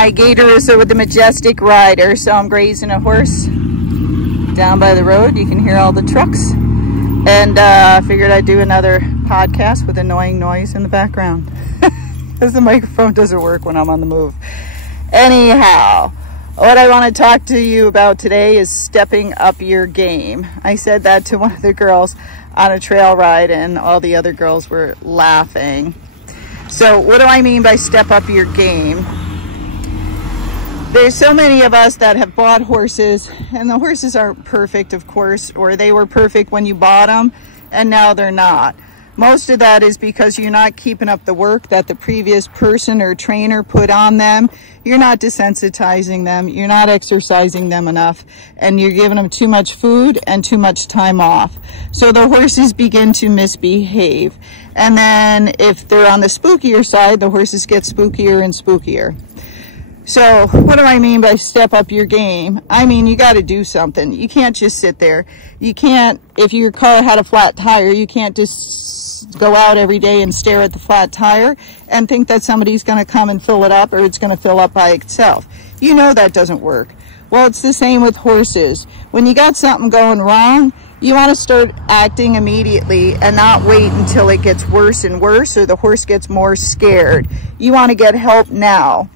Hi, Gaye DeRusso with the Majestic rider. So I'm grazing a horse down by the road. You can hear all the trucks. And I figured I'd do another podcast with annoying noise in the background. Because the microphone doesn't work when I'm on the move. Anyhow, what I want to talk to you about today is stepping up your game. I said that to one of the girls on a trail ride and all the other girls were laughing. So what do I mean by step up your game? There's so many of us that have bought horses, and the horses aren't perfect, of course, or they were perfect when you bought them, and now they're not. Most of that is because you're not keeping up the work that the previous person or trainer put on them. You're not desensitizing them, you're not exercising them enough, and you're giving them too much food and too much time off. So the horses begin to misbehave. And then if they're on the spookier side, the horses get spookier and spookier. So what do I mean by step up your game? I mean, you got to do something. You can't just sit there. You can't, if your car had a flat tire, you can't just go out every day and stare at the flat tire and think that somebody's going to come and fill it up, or it's going to fill up by itself. You know that doesn't work. Well, it's the same with horses. When you got something going wrong, you want to start acting immediately and not wait until it gets worse and worse or the horse gets more scared. You want to get help now.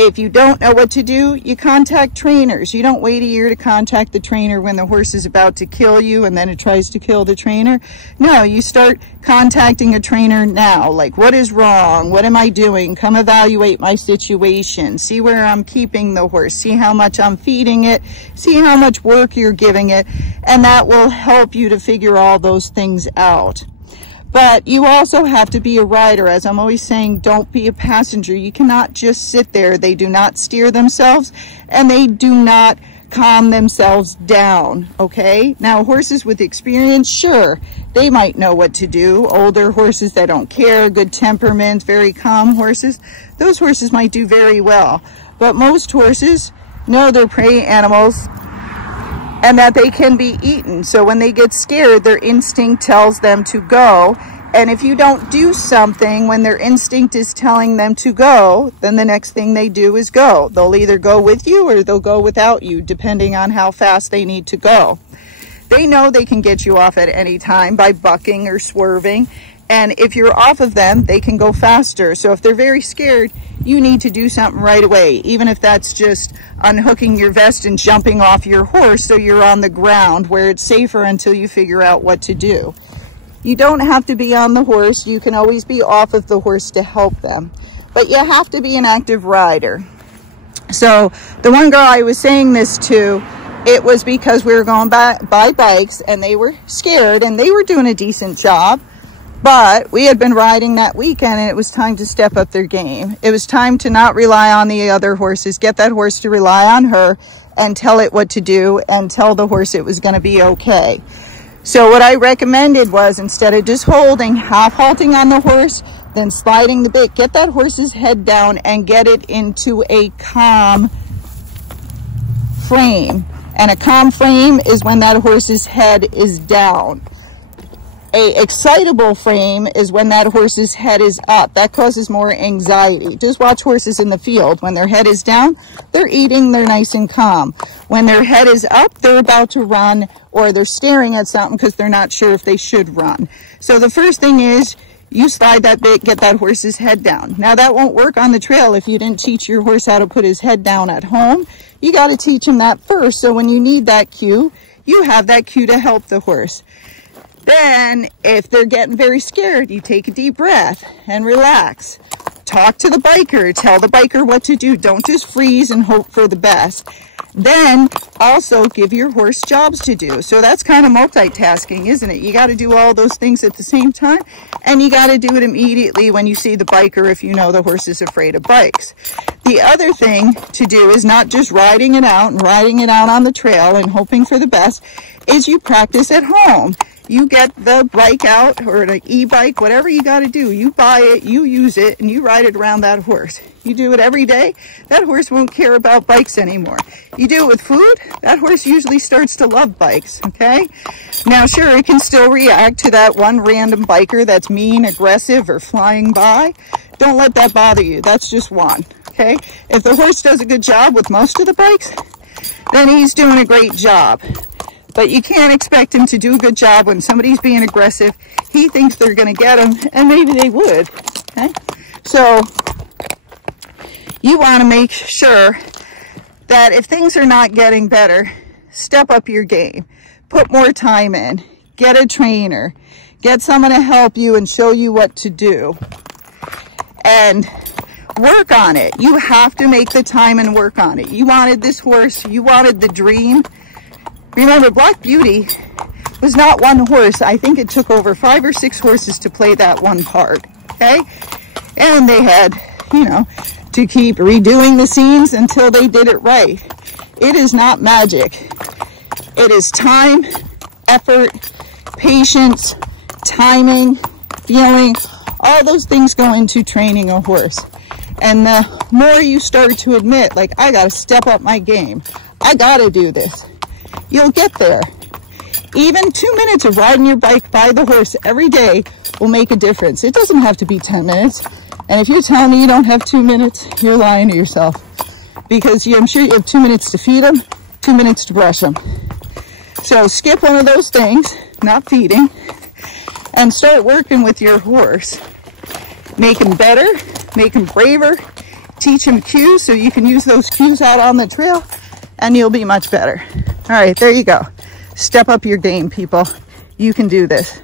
If you don't know what to do, you contact trainers. You don't wait a year to contact the trainer when the horse is about to kill you and then it tries to kill the trainer. No, you start contacting a trainer now. Like, what is wrong? What am I doing? Come evaluate my situation. See where I'm keeping the horse. See how much I'm feeding it. See how much work you're giving it. And that will help you to figure all those things out. But you also have to be a rider. As I'm always saying, don't be a passenger. You cannot just sit there. They do not steer themselves, and they do not calm themselves down, okay? Now, horses with experience, sure, they might know what to do. Older horses that don't care, good temperament, very calm horses, those horses might do very well. But most horses know they're prey animals and that they can be eaten. So when they get scared, their instinct tells them to go. And if you don't do something when their instinct is telling them to go, then the next thing they do is go. They'll either go with you or they'll go without you, depending on how fast they need to go. They know they can get you off at any time by bucking or swerving. And if you're off of them, they can go faster. So if they're very scared, you need to do something right away, even if that's just unhooking your vest and jumping off your horse so you're on the ground where it's safer until you figure out what to do. You don't have to be on the horse. You can always be off of the horse to help them. But you have to be an active rider. So the one girl I was saying this to, it was because we were going by bikes and they were scared and they were doing a decent job. But we had been riding that weekend and it was time to step up their game. It was time to not rely on the other horses, get that horse to rely on her and tell it what to do and tell the horse it was going to be okay. So what I recommended was, instead of just holding, half halting on the horse, then sliding the bit, get that horse's head down and get it into a calm frame. And a calm frame is when that horse's head is down. A excitable frame is when that horse's head is up. That causes more anxiety. Just watch horses in the field. When their head is down, they're eating, they're nice and calm. When their head is up, they're about to run, or they're staring at something because they're not sure if they should run. So the first thing is, you slide that bit, get that horse's head down. Now that won't work on the trail if you didn't teach your horse how to put his head down at home. You got to teach him that first. So when you need that cue, you have that cue to help the horse. Then, if they're getting very scared, you take a deep breath and relax. Talk to the biker. Tell the biker what to do. Don't just freeze and hope for the best. Then, also give your horse jobs to do. So that's kind of multitasking, isn't it? You got to do all those things at the same time, and you got to do it immediately when you see the biker if you know the horse is afraid of bikes. The other thing to do is not just riding it out and riding it out on the trail and hoping for the best, is you practice at home. You get the bike out, or an e-bike, whatever you got to do. You buy it, you use it, and you ride it around that horse. You do it every day, that horse won't care about bikes anymore. You do it with food, that horse usually starts to love bikes, okay? Now, sure, it can still react to that one random biker that's mean, aggressive, or flying by. Don't let that bother you. That's just one, okay? If the horse does a good job with most of the breaks, then he's doing a great job. But you can't expect him to do a good job when somebody's being aggressive. He thinks they're going to get him, and maybe they would, okay? So you want to make sure that if things are not getting better, step up your game. Put more time in. Get a trainer. Get someone to help you and show you what to do. And work on it. You have to make the time and work on it. You wanted this horse. You wanted the dream. Remember, Black Beauty was not one horse. I think it took over 5 or 6 horses to play that one part. Okay? And they had, you know, to keep redoing the scenes until they did it right. It is not magic. It is time, effort, patience, timing, feeling. All those things go into training a horse. And the more you start to admit, like, I got to step up my game. I got to do this. You'll get there. Even 2 minutes of riding your bike by the horse every day will make a difference. It doesn't have to be 10 minutes. And if you're telling me you don't have 2 minutes, you're lying to yourself. Because I'm sure you have 2 minutes to feed them, 2 minutes to brush them. So skip one of those things, not feeding, and start working with your horse. Make him better, make him braver, teach him cues so you can use those cues out on the trail, and you'll be much better. All right, there you go. Step up your game, people. You can do this.